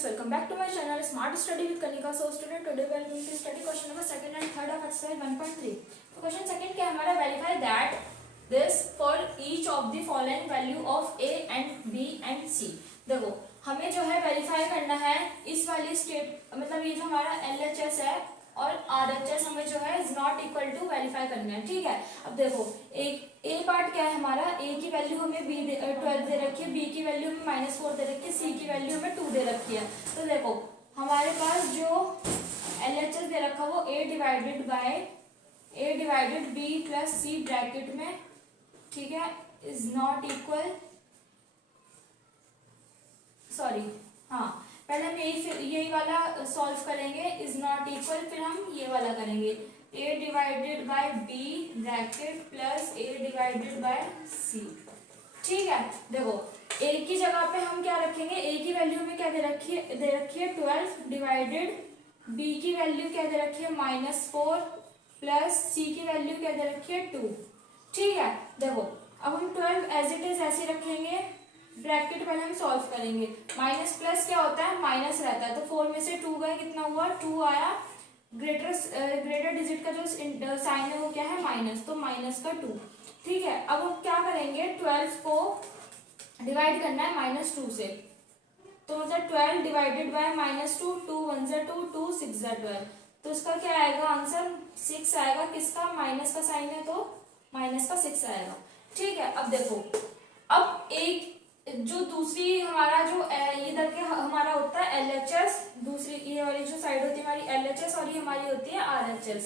students, welcome back to my channel Smart Study with Kanika. So student, today we are going to study question number second and third of exercise 1.3. तो question second क्या है हमारा, verify that this for each of the following value of a and b and c. देखो हमें जो है verify करना है इस वाली स्टेट, मतलब ये जो हमारा LHS है और RHS हमें जो है is not equal to verify करना है. ठीक है, अब देखो एक ए पार्ट क्या है हमारा, ए की वैल्यू हमें 12 दे रखी है, बी की वैल्यू हमें -4 दे रखी है, सी की वैल्यू हमें 2 दे रखी है. तो देखो हमारे पास जो LHS दे रखा वो a divided b plus C bracket में, ठीक है, इज नॉट इक्वल, सॉरी हाँ पहले हम यही वाला सॉल्व करेंगे, इज नॉट इक्वल, फिर हम ये वाला करेंगे a divided by b bracket plus a divided by c. ठीक है, देखो a की जगह पे हम क्या रखेंगे, a की वैल्यू हमें क्या दे रखी है 12 डिवाइडेड, b की वैल्यू क्या दे रखी है -4 प्लस c की वैल्यू क्या दे रखी है 2. ठीक है, देखो अब हम 12 एज इट इज ऐसे रखेंगे, ब्रैकेट पहले हम सॉल्व करेंगे, माइनस प्लस क्या होता है माइनस रहता है, तो 4 में से 2 गए, कितना हुआ 2 आया, ग्रेटर डिजिट का जो साइन है वो क्या है माइनस, तो माइनस का 2. ठीक है, अब हम क्या करेंगे 12 को डिवाइड करना है -2 से, तो मतलब 12 डिवाइडेड बाय -2, 2 1 जा 2, 2 6 जा 12, तो इसका क्या आएगा आंसर 6 आएगा, किसका माइनस का साइन है तो माइनस का 6 आएगा. ठीक है, अब देखो अब एक जो दूसरी हमारा जो इधर के हमारा होता है LHS, दूसरी ये वाली जो साइड होती है हमारी LHS और ये हमारी होती है RHS.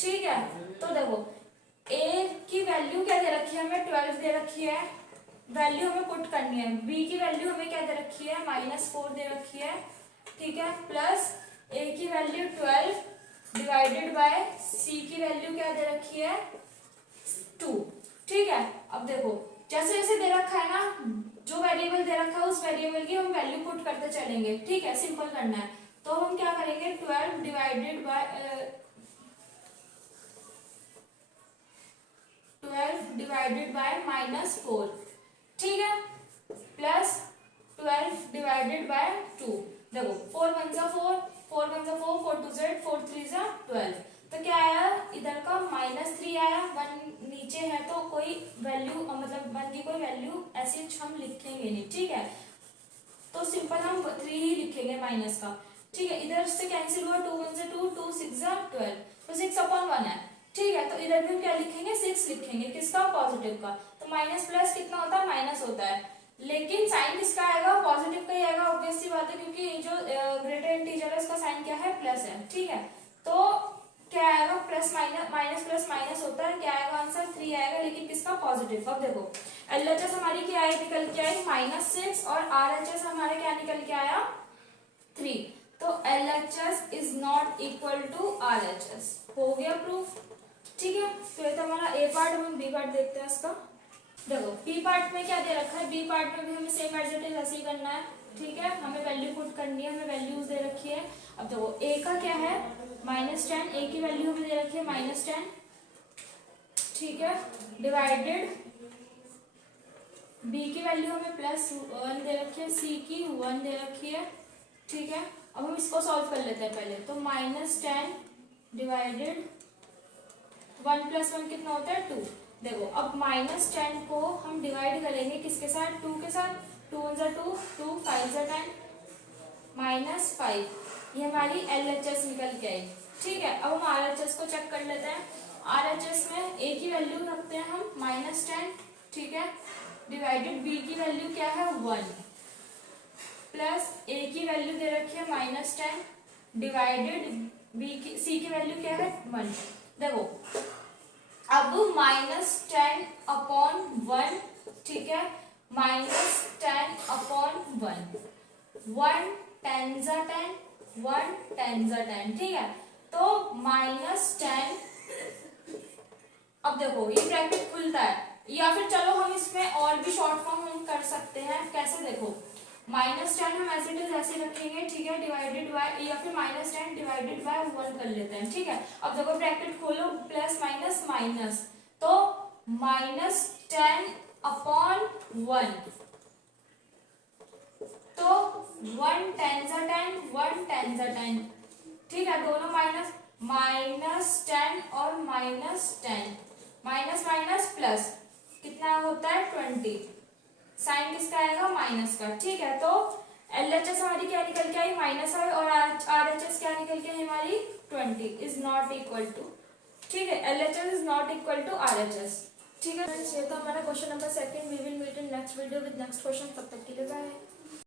ठीक है, तो देखो A की वैल्यू क्या दे रखी है हमें 12 दे रखी है, वैल्यू हमें पुट करनी है, B की वैल्यू हमें क्या दे रखी है -4 दे रखी है. ठीक है, प्लस A की वैल्यू 12 डिवाइडेड बाय C की वैल्यू क्या दे रखी है 2. ठीक है, अब देखो जैसे जैसे दे रखा है ना, जो वेरिएबल दे रखा है उस वेरिएबल की हम वैल्यू पुट करते चलेंगे. ठीक है, सिंपल करना है, तो हम क्या करेंगे 12 डिवाइडेड बाय -4, ठीक है, प्लस 12 डिवाइडेड बाय 2. देखो 4 1 जा 4, 4 1 जा 4, 4 2 जा 8, 4 3 जा 12, तो क्या आया इधर का -3 आया, 1 नीचे है तो कोई वैल्यू मतलब 1 की कोई वैल्यू ऐसे हम लिखेंगे नहीं. ठीक है, तो सिंपल हम 3 ही लिखेंगे माइनस का. ठीक है, इधर से कैंसिल हुआ, 2 1 से 2, 2 6 जा 12, तो 6/1 है. ठीक है, तो इधर भी हम क्या लिखेंगे 6 लिखेंगे, किसका पॉजिटिव का, तो माइनस प्लस कितना होता है माइनस होता है, लेकिन साइन किसका आएगा पॉजिटिव का ही आएगा, ऑब्वियस सी बात है, क्योंकि जो ग्रेटर इंटीजर है उसका साइन क्या है प्लस है. ठीक है, तो क्या आएगा प्लस माइनस प्लस माइनस होता है, क्या आएगा आंसर 3 आएगा, लेकिन किसका पॉजिटिव. अब देखो LHS हमारी क्या आई निकल के आई -6 और RHS हमारे क्या निकल के आया 3, तो LHS is not equal to RHS. हो गया प्रूफ. ठीक है, तो ये तो हमारा A पार्ट. हम B पार्ट देखते हैं इसका. देखो B पार्ट में क्या दे रखा है, B पार्ट में भी हमें सेम एज इट इज ऐसे ही करना है. ठीक है, हमें वैल्यू पुट करनी है, हमें वैल्यूज दे रखी है. अब देखो A का क्या है -10, A की वैल्यू हमें दे रखी है -10. ठीक है, डिवाइडेड B की वैल्यू हमें +1 दे रखी है, C की 1 दे रखी है. ठीक है, अब हम इसको सॉल्व कर लेते हैं पहले, तो -10 डिवाइडेड 1 + 1 कितना होता है 2. देखो अब -10 को हम डिवाइड करेंगे किसके साथ 2 के साथ, 2 1 जा 2, 2 5 जा 10, -5, ये हमारी LHS निकल के आई. ठीक है, अब हम RHS को चेक कर लेते हैं. RHS में A की वैल्यू रखते हैं हम -10, ठीक है, डिवाइडेड B की वैल्यू क्या है 1, प्लस A की वैल्यू दे रखी है -10 डिवाइडेड C की वैल्यू क्या है 1. देखो अब -10/1, ठीक है, -10/1, 1 10 जा 10, 1 10 जा 10. ठीक है, तो -10, अब देखो ये ब्रैकेट खुलता है, या फिर चलो हम इसमें और भी शॉर्ट फॉर्म हम कर सकते हैं. कैसे, देखो -10 हम ऐसे ऐसे रखेंगे. ठीक है, डिवाइडेड बाय, या फिर -10 डिवाइडेड बाय 1 कर लेते हैं. ठीक है, अब देखो ब्रैकेट खोलो, प्लस माइनस माइनस, तो -10/1, तो 1 10 सा 10, 1 10 सा 10, ठीक है, दोनों माइनस, -10 और -10, माइनस माइनस प्लस कितना होता है 20, साइन किसका आएगा माइनस का, ठीक है। तो LHS हमारी क्या निकल के आई माइनस आई, और RHS क्या निकल के आई हमारी 20 इज नॉट इक्वल टू, ठीक है, LHS is not equal to RHS, ठीक है। ये तो हमारा question number 2, we will meet in next video with next question, तब तक के लिए बाय।